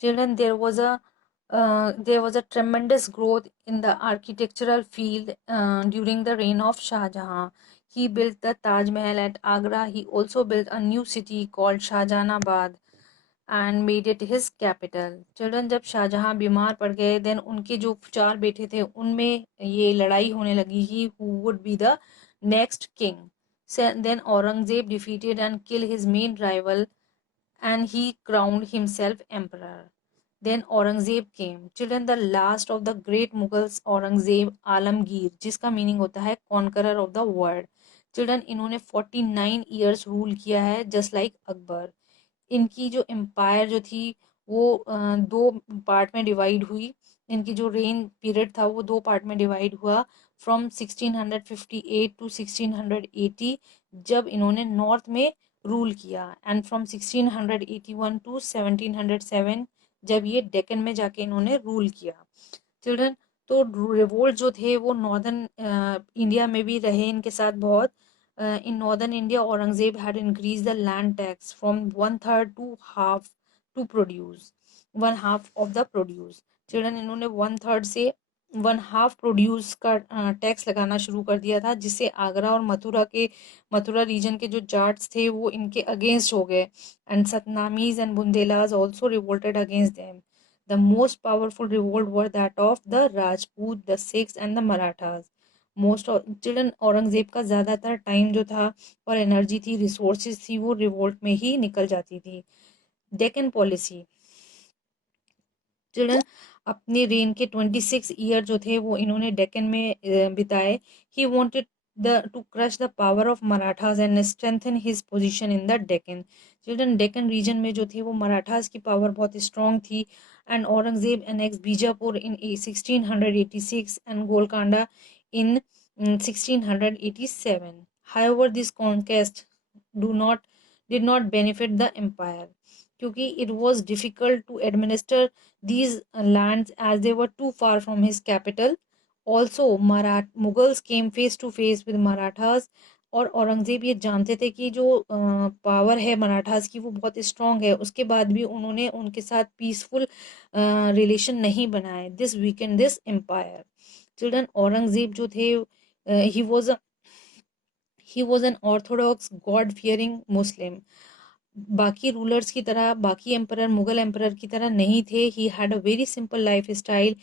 Children, there was a tremendous growth in the architectural field during the reign of Shah Jahan. He built the Taj Mahal at Agra. He also built a new city called Shahjahanabad and made it his capital. Children, जब शाहजहां बीमार पड़ गए, then उनके जो 4 बेटे थे उनमें ये लड़ाई होने लगी कि who would be the next king. Then Aurangzeb defeated and killed his main rival and he crowned himself emperor. Then Aurangzeb came. Children, the last of the great Mughals, Aurangzeb Alamgir, जिसका meaning होता है conqueror of the world. Children, इन्होंने 49 years rule किया है just like Akbar. इनकी जो empire जो थी वो दो पार्ट में डिवाइड हुई. इनकी जो रेन पीरियड था वो दो पार्ट में डिवाइड हुआ फ्रॉम 1658 टू 1680, जब इन्होंने नॉर्थ में रूल किया, एंड फ्रॉम 1681 टू 1707, जब ये डेक्कन में जाके इन्होंने रूल किया. चिल्ड्रन, तो रिवोल्ट जो थे वो नॉर्दर्न इंडिया में भी रहे इनके साथ बहुत. In northern India, Aurangzeb had increased the land tax from one third to half to produce one half of the produce. Children, इन्होंने वन थर्ड से वन हाफ प्रोड्यूस का टैक्स लगाना शुरू कर दिया था, जिससे आगरा और मथुरा रीजन के जो जाट्स थे वो इनके अगेंस्ट हो गए. And Satnamis and Bundelas also revolted against them. The most powerful revolt were that of the Rajput, the Sikhs and the Marathas. Most children, Aurangzeb का ज़्यादातर टाइम जो था और एनर्जी थी, रिसोर्सेज थी, वो रिवोल्ट में ही निकल जाती थी. डेक्कन पॉलिसी. चिल्ड्रन, अपने रेन के 26 ईयर जो थे वो इन्होंने डेक्कन में बिताए. He wanted to crush the power of Marathas and strengthen his position in the Deccan. Children, Deccan region में जो थे वो मराठास की पावर बहुत स्ट्रॉन्ग थी. And Aurangzeb annex Bijapur in 1686 and Golconda in 1687. However, this conquest do not did not benefit the empire, क्योंकि it was difficult to administer these lands as they were too far from his capital. Also, Mughals came face to face with Marathas, और औरंगजेब ये जानते थे कि जो power है मराठास की वो बहुत स्ट्रांग है, उसके बाद भी उन्होंने उनके साथ पीसफुल रिलेशन नहीं बनाए. This weekend this empire. Children, Aurangzeb जो थे he was an orthodox God fearing Muslim. बाकी रूलर्स की तरह, बाकी एम्परर, मुगल एम्परर की तरह नहीं थे. He had a very simple life style.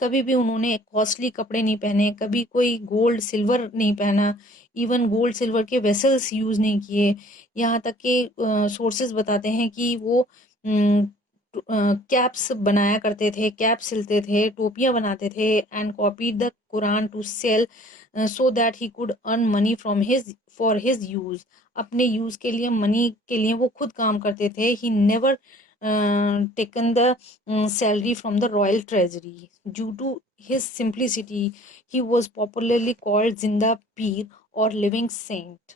कभी भी उन्होंने कॉस्टली कपड़े नहीं पहने, कभी कोई गोल्ड सिल्वर नहीं पहना, इवन गोल्ड सिल्वर के वेसल्स यूज़ नहीं किए. यहाँ तक कि सोर्सेज बताते हैं कि वो कैप्स बनाया करते थे, कैप सिलते थे, टोपियाँ बनाते थे, and copied the Quran to sell so that he could earn money from his for his use. अपने यूज़ के लिए, मनी के लिए वो खुद काम करते थे. He never taken the salary from the royal treasury. Due to his simplicity, he was popularly called Zinda Peer or living saint.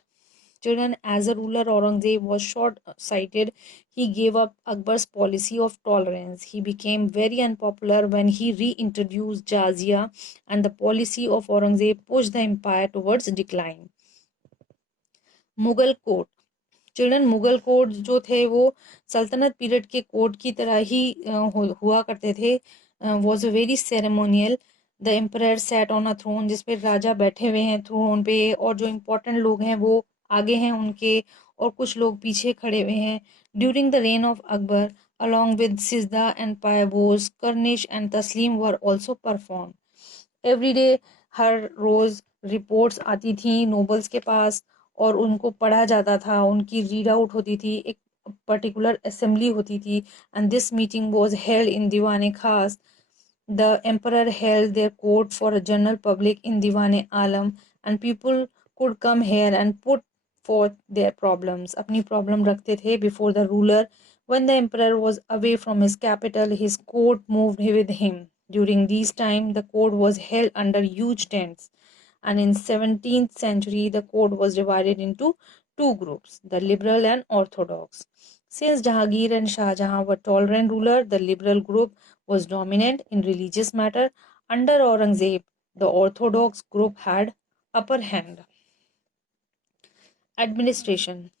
Children, as a ruler, Aurangzeb was short-sighted. He gave up Akbar's policy of tolerance. He became very unpopular when he reintroduced jizya, and the policy of Aurangzeb pushed the empire towards decline. Mughal court. Children, Mughal court जो थे वो सल्तनत period के court की तरह ही हुआ करते थे. Was a very ceremonial. The emperor sat on a throne, जिसपे राजा बैठे हुए हैं थ्रोन पे, और जो इम्पोर्टेंट लोग हैं वो आगे हैं उनके, और कुछ लोग पीछे खड़े हुए हैं. During the rain of Akbar, along with Sizda and Payabos, Karnish and Taslim were also performed. Every day हर रोज़ रिपोर्ट्स आती थी नोबल्स के पास, और उनको पढ़ा जाता था, उनकी रीड आउट होती थी, एक पर्टिकुलर असेंबली होती थी. And this meeting was held in Diwan Khas. The emperor held their court for a general public in Diwan Aam, and people could come here and put forth their problems. अपनी प्रॉब्लम रखते थे before the ruler. When the emperor was away from his capital, his court moved with him. During these time, the court was held under huge tents, and in 17th century, the court was divided into two groups, the liberal and orthodox. Since Jahangir and Shah Jahan were tolerant ruler, the liberal group was dominant in religious matter. Under Aurangzeb, the orthodox group had upper hand. Administration.